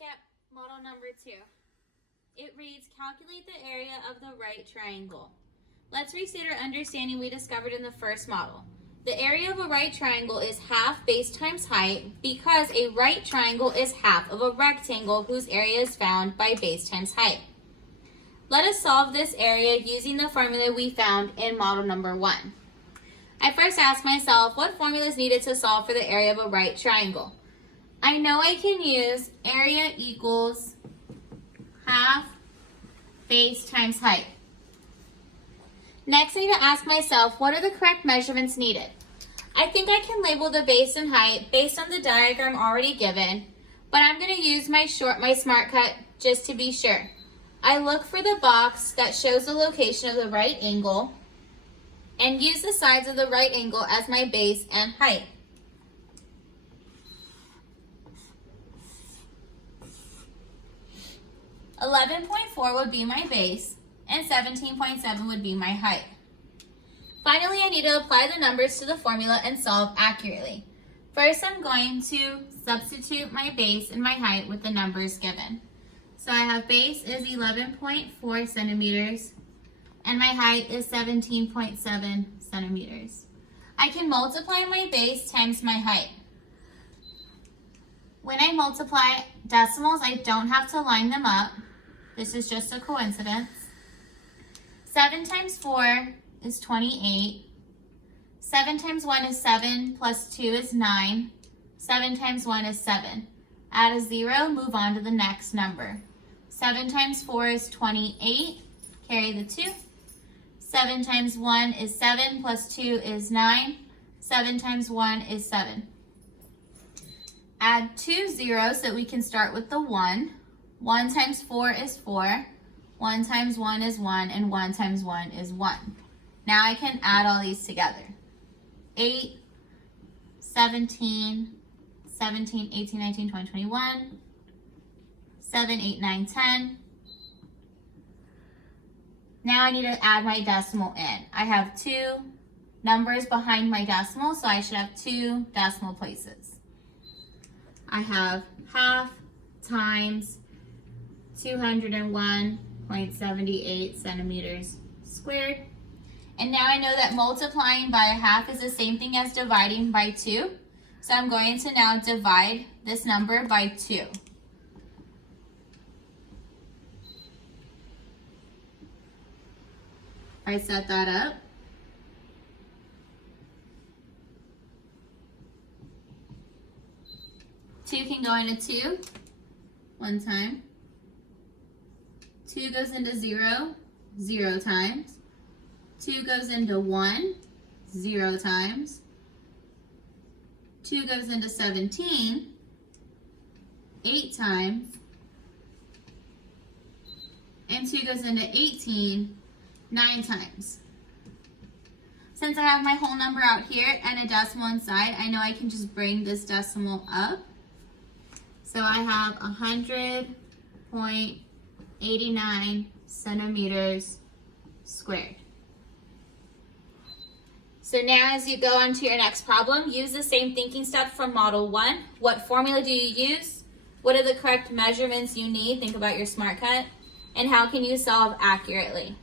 look at model number 2. It reads, calculate the area of the right triangle. Let's restate our understanding we discovered in the first model. The area of a right triangle is half base times height because a right triangle is half of a rectangle whose area is found by base times height. Let us solve this area using the formula we found in model number 1. I first asked myself what formula is needed to solve for the area of a right triangle. I know I can use area equals half base times height. Next, I need to ask myself, what are the correct measurements needed? I think I can label the base and height based on the diagram already given, but I'm going to use my Smart Cut just to be sure. I look for the box that shows the location of the right angle and use the sides of the right angle as my base and height. $11.4 would be my base, and 17.7 would be my height. Finally, I need to apply the numbers to the formula and solve accurately. First, I'm going to substitute my base and my height with the numbers given. So I have base is 11.4 centimeters, and my height is 17.7 centimeters. I can multiply my base times my height. When I multiply decimals, I don't have to line them up. This is just a coincidence. 7 times 4 is 28. 7 times 1 is 7, plus 2 is 9. 7 times 1 is 7. Add a 0, move on to the next number. 7 times 4 is 28. Carry the 2. 7 times 1 is 7, plus 2 is 9. 7 times 1 is 7. Add 2 zeros so that we can start with the 1. 1 times 4 is 4. 1 times 1 is 1, and 1 times 1 is 1. Now I can add all these together. 8, 17, 17, 18, 19, 20, 21, 7, 8, 9, 10. Now I need to add my decimal in. I have 2 numbers behind my decimal, so I should have 2 decimal places. I have half times 201.78 centimeters squared. And now I know that multiplying by a half is the same thing as dividing by 2. So I'm going to now divide this number by 2. I set that up. Two can go into 2 one time. 2 goes into 0, 0 times. 2 goes into 1, 0 times. 2 goes into 17, 8 times. And 2 goes into 18, 9 times. Since I have my whole number out here and a decimal inside, I know I can just bring this decimal up. So I have 100.89 centimeters squared. So now as you go on to your next problem, use the same thinking step from model 1. What formula do you use? What are the correct measurements you need? Think about your Smart Cut. And how can you solve accurately?